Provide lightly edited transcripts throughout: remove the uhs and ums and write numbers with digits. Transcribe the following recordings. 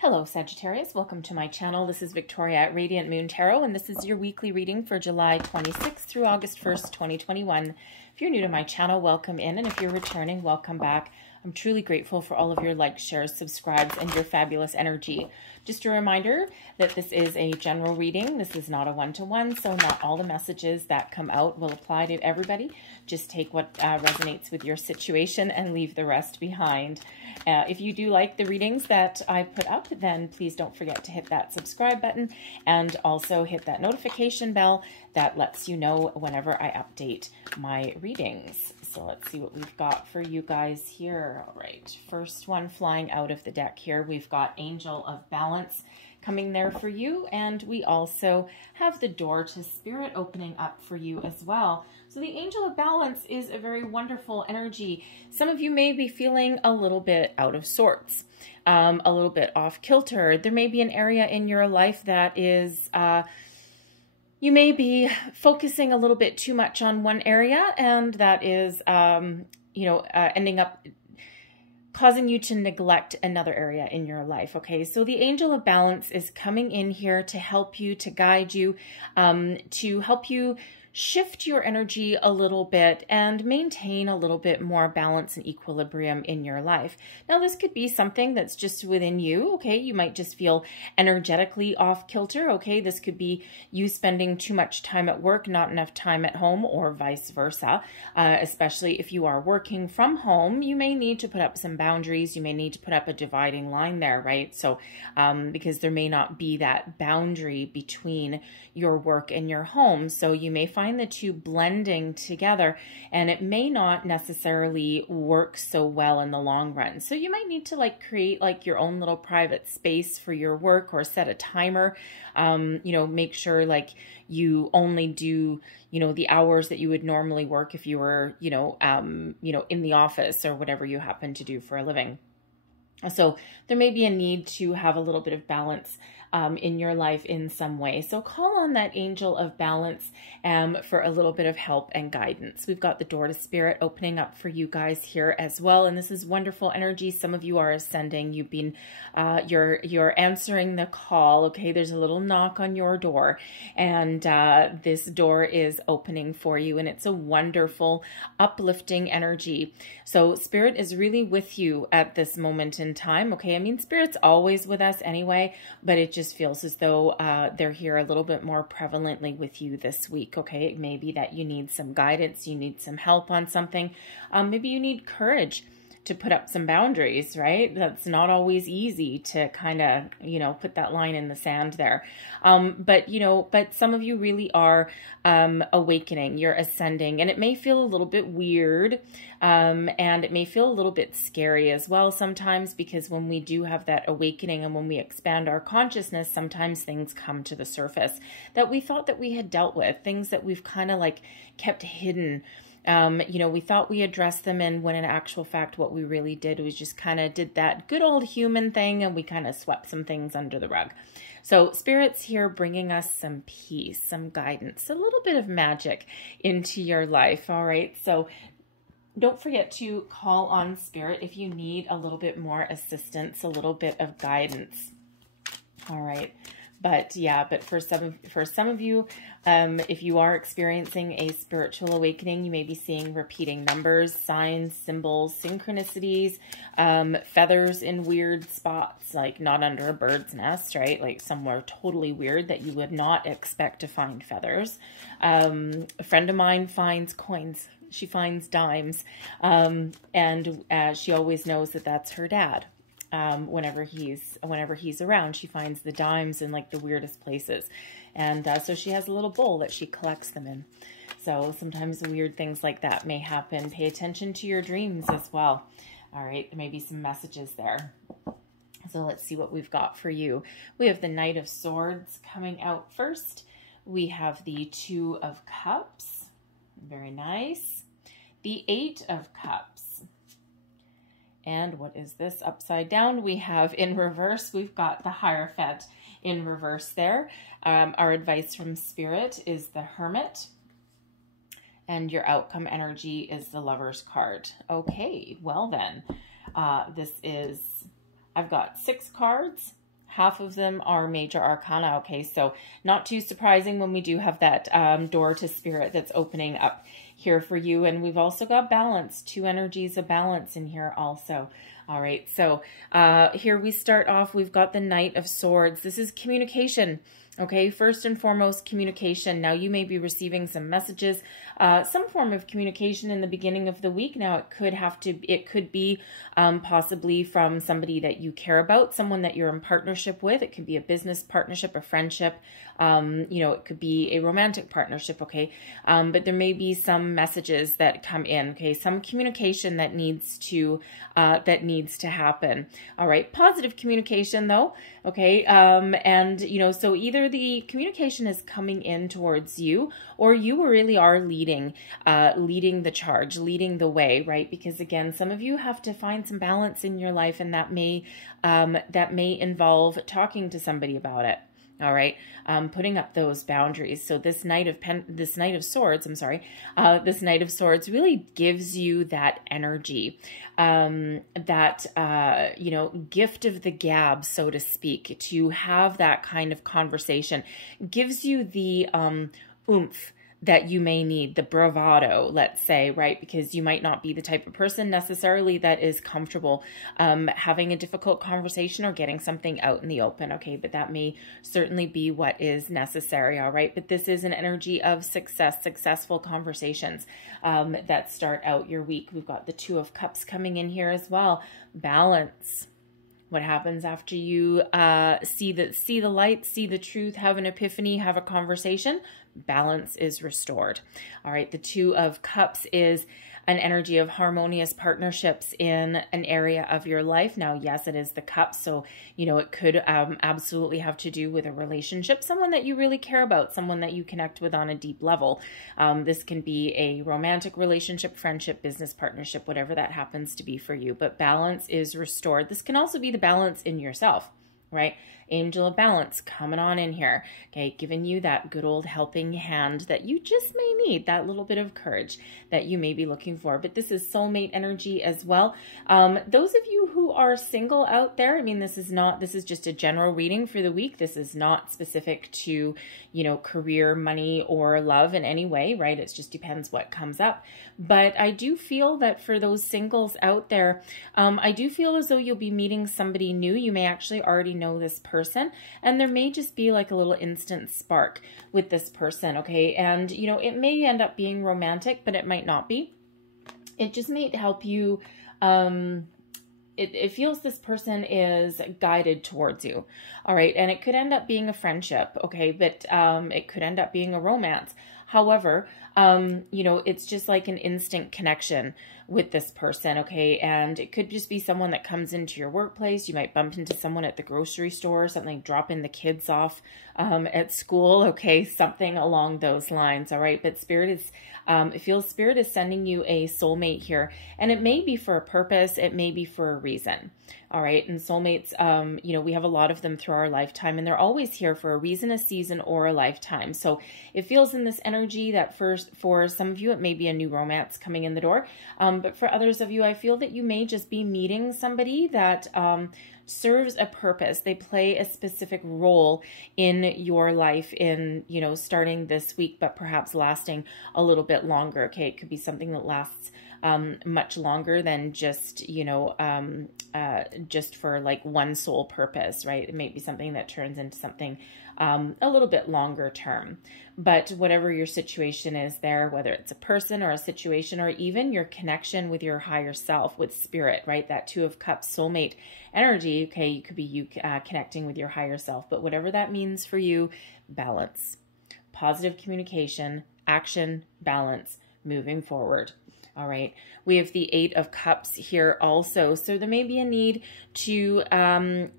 Hello Sagittarius, welcome to my channel. This is Victoria at Radiant Moon Tarot, and this is your weekly reading for July 26th through August 1st, 2021. If you're new to my channel, welcome in, and if you're returning, welcome back. I'm truly grateful for all of your likes, shares, subscribes, and your fabulous energy. Just a reminder that this is a general reading. This is not a one-to-one, so not all the messages that come out will apply to everybody. Just take what resonates with your situation and leave the rest behind. If you do like the readings that I put up, then please don't forget to hit that subscribe button and also hit that notification bell that lets you know whenever I update my readings. So let's see what we've got for you guys here. All right, first one flying out of the deck here, we've got Angel of Balance coming there for you, and we also have the door to Spirit opening up for you as well. So the Angel of Balance is a very wonderful energy. Some of you may be feeling a little bit out of sorts, a little bit off kilter. There may be an area in your life that is you may be focusing a little bit too much on one area, and that is ending up causing you to neglect another area in your life. Okay, so the Angel of Balance is coming in here to help you, to guide you, to help you shift your energy a little bit and maintain a little bit more balance and equilibrium in your life. Now, this could be something that's just within you, okay? You might just feel energetically off kilter, okay? This could be you spending too much time at work, not enough time at home, or vice versa. Especially if you are working from home, you may need to put up some boundaries. You may need to put up a dividing line there, right? So, because there may not be that boundary between your work and your home. So you may find the two blending together, and it may not necessarily work so well in the long run. So you might need to create your own little private space for your work, or set a timer. Make sure you only do the hours that you would normally work if you were in the office or whatever you happen to do for a living. So there may be a need to have a little bit of balance in your life in some way. So call on that Angel of Balance for a little bit of help and guidance. We've got the door to Spirit opening up for you guys here as well. And this is wonderful energy. Some of you are ascending. You've been, you're answering the call. Okay, there's a little knock on your door, and this door is opening for you. And it's a wonderful, uplifting energy. So Spirit is really with you at this moment in time. Okay, I mean, Spirit's always with us anyway, but it just feels as though they're here a little bit more prevalently with you this week. Okay, it may be that you need some guidance, you need some help on something. Maybe you need courage to put up some boundaries, right? That's not always easy to kind of, put that line in the sand there. But some of you really are awakening, you're ascending, and it may feel a little bit weird, and it may feel a little bit scary as well sometimes, because when we do have that awakening and when we expand our consciousness, sometimes things come to the surface that we thought that we had dealt with, things that we've kind of kept hidden. We thought we addressed them, and when in actual fact, what we really did was just kind of did that good old human thing, and we kind of swept some things under the rug. So Spirit's here bringing us some peace, some guidance, a little bit of magic into your life. All right. So don't forget to call on Spirit if you need a little bit more assistance, a little bit of guidance. All right. But for some of you, if you are experiencing a spiritual awakening, you may be seeing repeating numbers, signs, symbols, synchronicities, feathers in weird spots, like not under a bird's nest, right? Like somewhere totally weird that you would not expect to find feathers. A friend of mine finds coins. She finds dimes, and she always knows that that's her dad. Whenever he's around, she finds the dimes in the weirdest places, and so she has a little bowl that she collects them in. So sometimes weird things like that may happen. Pay attention to your dreams as well. All right, there may be some messages there. So let's see what we've got for you. We have the Knight of Swords coming out first. We have the Two of Cups, very nice. The Eight of Cups. And what is this upside down? We have in reverse, we've got the Hierophant in reverse there. Our advice from Spirit is the Hermit. And your outcome energy is the Lover's card. Okay, well then, I've got 6 cards. half of them are major arcana. Okay, so not too surprising when we do have that door to spirit that's opening up here for you. And we've also got balance, 2 energies of balance in here also. All right, so here we start off, we've got the Knight of Swords. This is communication. Okay, first and foremost, communication. Now, you may be receiving some messages, some form of communication in the beginning of the week. Now, it could be possibly from somebody that you care about, someone that you're in partnership with. It could be a business partnership, a friendship. You know, it could be a romantic partnership. Okay, but there may be some messages that come in. Okay, some communication that needs to happen. All right, positive communication though. Okay, and you know, so either the communication is coming in towards you, or you really are leading the charge, leading the way, right? Because again, some of you have to find some balance in your life, and that may involve talking to somebody about it. All right, putting up those boundaries. So this Knight of Swords really gives you that energy, that you know, gift of the gab, so to speak, to have that kind of conversation. Gives you the oomph that you may need, the bravado, let's say, right? Because you might not be the type of person necessarily that is comfortable having a difficult conversation or getting something out in the open, okay? But that may certainly be what is necessary, all right? But this is an energy of success, successful conversations that start out your week. We've got the 2 of Cups coming in here as well. Balance. What happens after you see the light, see the truth, have an epiphany, have a conversation? Balance is restored. All right, the 2 of Cups is an energy of harmonious partnerships in an area of your life. Now, yes, it is the Cups, so, you know, it could absolutely have to do with a relationship, someone that you really care about, someone that you connect with on a deep level. This can be a romantic relationship, friendship, business partnership, whatever that happens to be for you, but balance is restored. This can also be the balance in yourself, right? Angel of Balance coming on in here, okay, giving you that good old helping hand that you just may need, that little bit of courage that you may be looking for. But this is soulmate energy as well. Those of you who are single out there, I mean, this is just a general reading for the week. This is not specific to, you know, career, money, or love in any way, right? It just depends what comes up. But I do feel that for those singles out there, I do feel as though you'll be meeting somebody new. You may actually already know this person, and there may just be like a little instant spark with this person, okay? And, you know, it may end up being romantic, but it might not be. It just may help you, it feels this person is guided towards you, all right? And it could end up being a friendship, okay? But it could end up being a romance. However, you know, it's just like an instant connection with this person, okay? And it could just be someone that comes into your workplace. You might bump into someone at the grocery store or something, dropping the kids off at school, okay? Something along those lines, all right? But Spirit is, it feels Spirit is sending you a soulmate here, and it may be for a purpose, it may be for a reason, all right? And soulmates, you know, we have a lot of them through our lifetime, and they're always here for a reason, a season, or a lifetime. So it feels in this energy that for some of you, it may be a new romance coming in the door, but for others of you, I feel that you may just be meeting somebody that serves a purpose. They play a specific role in your life in, you know, starting this week, but perhaps lasting a little bit longer, okay? It could be something that lasts much longer than just, you know, just for like one sole purpose, right? It may be something that turns into something a little bit longer term. But whatever your situation is there, whether it's a person or a situation, or even your connection with your higher self, with Spirit, right? That 2 of Cups soulmate energy, okay? You could be you connecting with your higher self, but whatever that means for you, balance, positive communication, action, balance, moving forward. All right, we have the 8 of Cups here also. So there may be a need to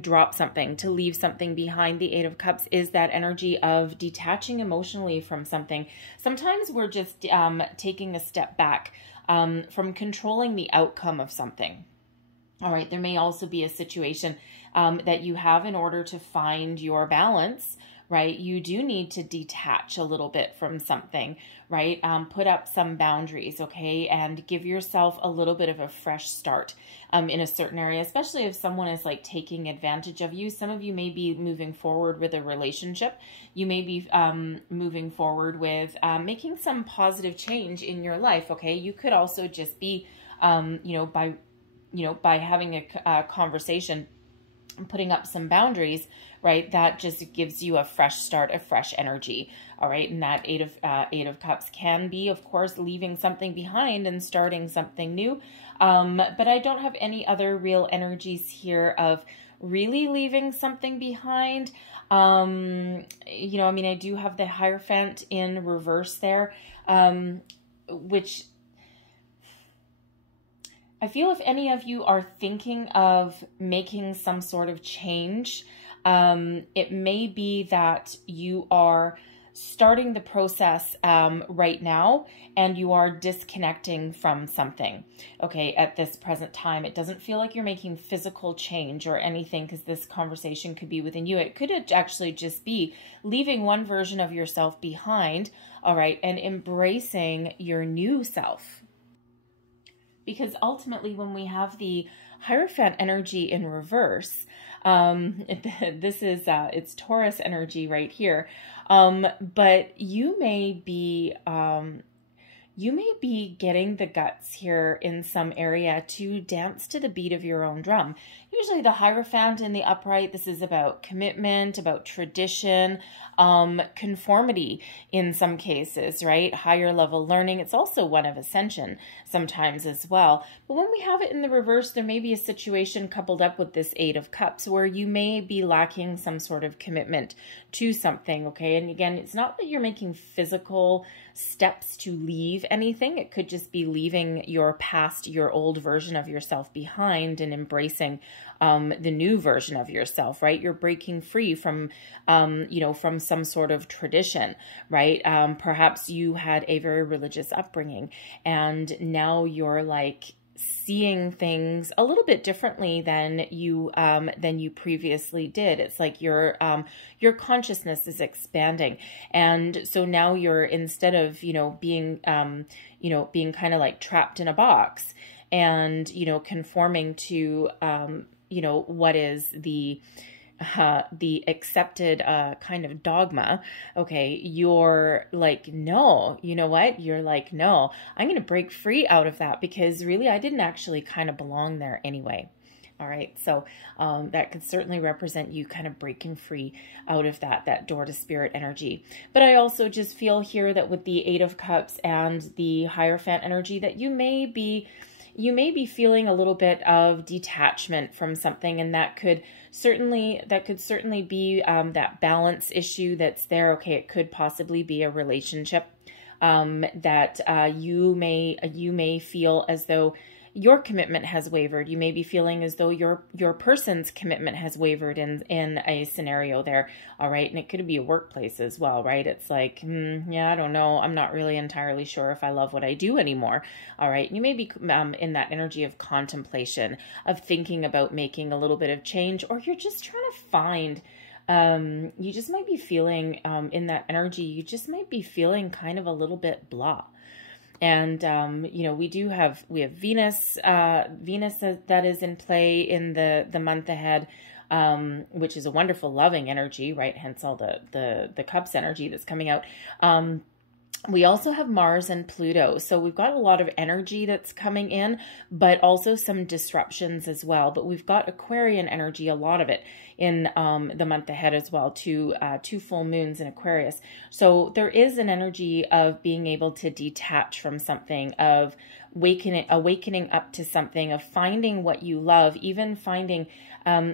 drop something, to leave something behind. The 8 of Cups is that energy of detaching emotionally from something. Sometimes we're just taking a step back from controlling the outcome of something. All right, there may also be a situation that you have in order to find your balance, right? You do need to detach a little bit from something, right? Put up some boundaries, okay? And give yourself a little bit of a fresh start in a certain area, especially if someone is like taking advantage of you. Some of you may be moving forward with a relationship. You may be moving forward with making some positive change in your life, okay? You could also just be, by having a conversation, putting up some boundaries, right? That just gives you a fresh start, a fresh energy. All right. And that Eight of Cups can be, of course, leaving something behind and starting something new. But I don't have any other real energies here of really leaving something behind. I do have the Hierophant in reverse there, which I feel if any of you are thinking of making some sort of change, it may be that you are starting the process right now and you are disconnecting from something, okay, at this present time. It doesn't feel like you're making physical change or anything, because this conversation could be within you. It could actually just be leaving one version of yourself behind, all right, and embracing your new self. Because ultimately, when we have the Hierophant energy in reverse, it's Taurus energy right here. But you may be getting the guts here in some area to dance to the beat of your own drum. Usually the Hierophant in the upright, this is about commitment, about tradition, conformity in some cases, right? Higher level learning. It's also one of ascension sometimes as well. But when we have it in the reverse, there may be a situation coupled up with this Eight of Cups where you may be lacking some sort of commitment to something, okay? And again, it's not that you're making physical steps to leave anything. It could just be leaving your past, your old version of yourself behind and embracing the new version of yourself, right? You're breaking free from, from some sort of tradition, right? Perhaps you had a very religious upbringing and now you're like seeing things a little bit differently than you previously did. It's like your consciousness is expanding. And so now you're, instead of, being kind of like trapped in a box and, conforming to, what is the accepted kind of dogma, okay, you're like, no, you know what? You're like, no, I'm going to break free out of that because really I didn't actually kind of belong there anyway. All right, so that could certainly represent you kind of breaking free out of that door to spirit energy. But I also just feel here that with the Eight of Cups and the Hierophant energy that you may be feeling a little bit of detachment from something, and that could certainly be that balance issue that's there. Okay, it could possibly be a relationship that you may feel as though your commitment has wavered. You may be feeling as though your person's commitment has wavered in a scenario there. All right. And it could be a workplace as well, right? It's like, yeah, I don't know. I'm not really entirely sure if I love what I do anymore. All right. You may be in that energy of contemplation, of thinking about making a little bit of change, or you're just trying to find, you just might be feeling in that energy, you just might be feeling kind of a little bit blah. And, we have Venus, that is in play in the month ahead, which is a wonderful loving energy, right? Hence all the Cups energy that's coming out. We also have Mars and Pluto. So we've got a lot of energy that's coming in, but also some disruptions as well. But we've got Aquarian energy, a lot of it in the month ahead as well, two full moons in Aquarius. So there is an energy of being able to detach from something, of awakening up to something, of finding what you love, even finding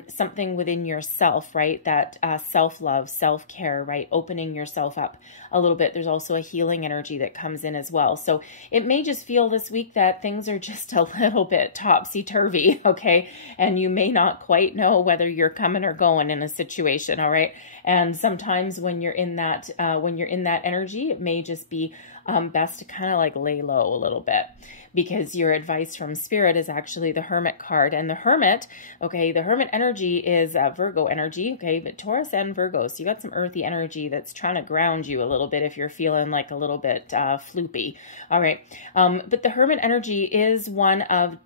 something within yourself, right? That self-love, self-care, right? Opening yourself up a little bit. There's also a healing energy that comes in as well. So it may just feel this week that things are just a little bit topsy-turvy, okay? And you may not quite know whether you're coming or going in a situation, all right? And sometimes when you're in that energy, it may just be best to kind of like lay low a little bit, because your advice from Spirit is actually the Hermit card. And the Hermit, okay, the Hermit energy is Virgo energy, okay, but Taurus and Virgo. So you got some earthy energy that's trying to ground you a little bit if you're feeling like a little bit floopy. All right. But the Hermit energy is one of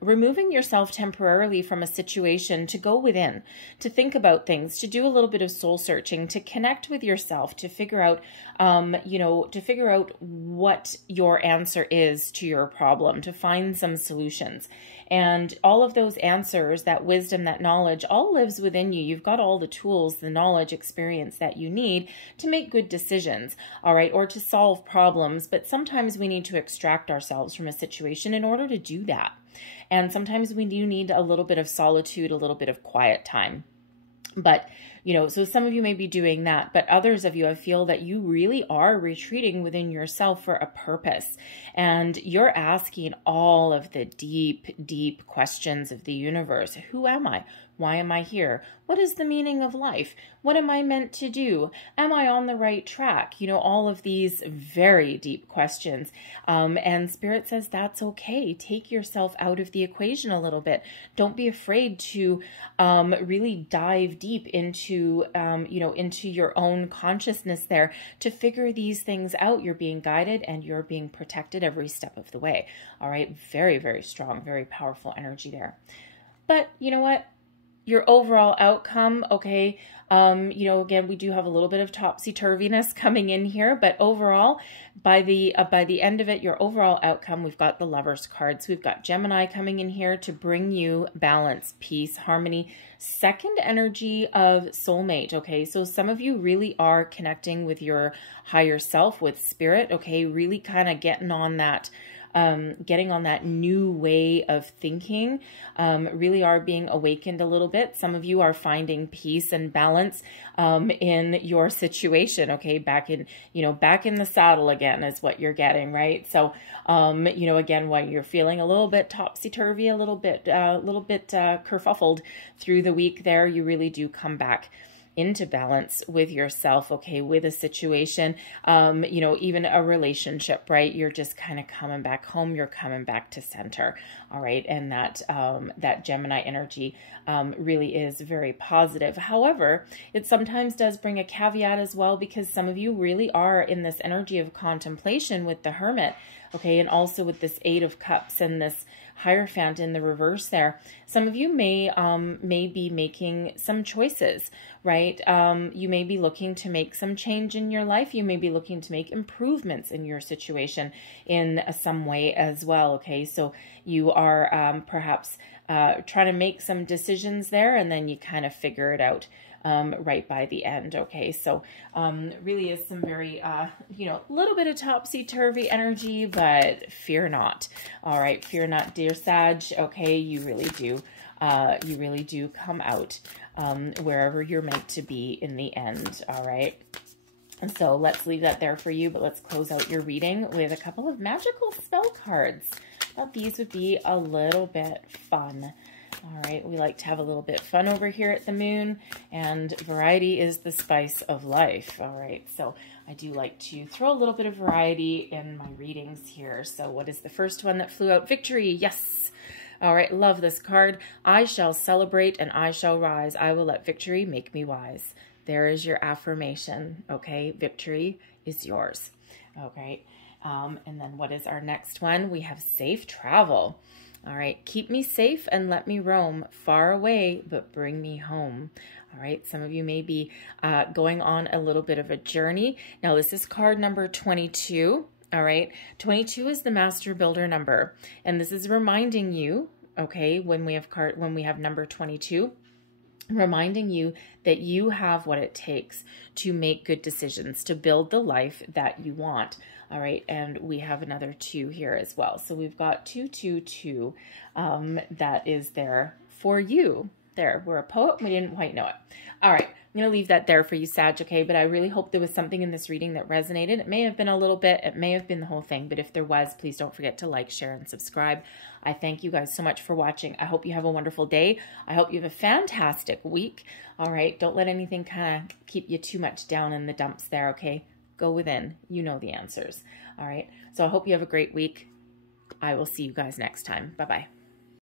removing yourself temporarily from a situation to go within, to think about things, to do a little bit of soul searching, to connect with yourself, to figure out, to figure out what your answer is to your problem, to find some solutions. And all of those answers, that wisdom, that knowledge, all lives within you. You've got all the tools, the knowledge, experience that you need to make good decisions, all right, or to solve problems. But sometimes we need to extract ourselves from a situation in order to do that. And sometimes we do need a little bit of solitude, a little bit of quiet time. But, so some of you may be doing that, but others of you, I feel that you really are retreating within yourself for a purpose. And you're asking all of the deep, deep questions of the universe. Who am I? Why am I here? What is the meaning of life? What am I meant to do? Am I on the right track? All of these very deep questions. And Spirit says that's okay. Take yourself out of the equation a little bit. Don't be afraid to really dive deep into, into your own consciousness there to figure these things out. You're being guided and you're being protected every step of the way. All right. Very, very strong, very powerful energy there. But you know what? Your overall outcome, okay, again, we do have a little bit of topsy-turviness coming in here, but overall, by the end of it, your overall outcome, we've got the Lovers cards. We've got Gemini coming in here to bring you balance, peace, harmony, second energy of soulmate, okay? So some of you really are connecting with your higher self, with Spirit, okay? Really kind of getting on that new way of thinking, really are being awakened a little bit. Some of you are finding peace and balance in your situation, okay? Back in the saddle again is what you're getting, right? So, again, when you're feeling a little bit topsy-turvy, a little bit kerfuffled through the week there, you really do come back into balance with yourself, okay, with a situation, even a relationship, right? You're just kind of coming back home. You're coming back to center, all right? And that Gemini energy really is very positive. However, it sometimes does bring a caveat as well, because some of you really are in this energy of contemplation with the Hermit, okay, and also with this Eight of Cups and this Hierophant in the reverse there. Some of you may be making some choices, right? You may be looking to make some change in your life. You may be looking to make improvements in your situation in some way as well, okay? So you are perhaps trying to make some decisions there, and then you kind of figure it out right by the end, okay? So really is some very, little bit of topsy-turvy energy, but fear not, all right? Fear not, dear Sag, okay? You really do come out wherever you're meant to be in the end, all right? And so let's leave that there for you, but let's close out your reading with a couple of magical spell cards. I thought these would be a little bit fun. All right, we like to have a little bit fun over here at the moon, and variety is the spice of life. All right, so I do like to throw a little bit of variety in my readings here. So what is the first one that flew out? Victory, yes. All right, love this card. I shall celebrate and I shall rise. I will let victory make me wise. There is your affirmation, okay? Victory is yours, okay? And then what is our next one? We have safe travel. All right, keep me safe and let me roam far away, but bring me home. All right, some of you may be going on a little bit of a journey. Now, this is card number 22. All right, 22 is the master builder number, and this is reminding you, okay, when we have number 22, reminding you that you have what it takes to make good decisions, to build the life that you want. All right, and we have another 2 here as well. So we've got 222 that is there for you. There, we're a poet, we didn't quite know it. All right, I'm going to leave that there for you, Sag, okay? But I really hope there was something in this reading that resonated. It may have been a little bit, it may have been the whole thing, but if there was, please don't forget to like, share, and subscribe. I thank you guys so much for watching. I hope you have a wonderful day. I hope you have a fantastic week. All right, don't let anything kind of keep you too much down in the dumps there, okay? Go within. You know the answers. All right. So I hope you have a great week. I will see you guys next time. Bye-bye.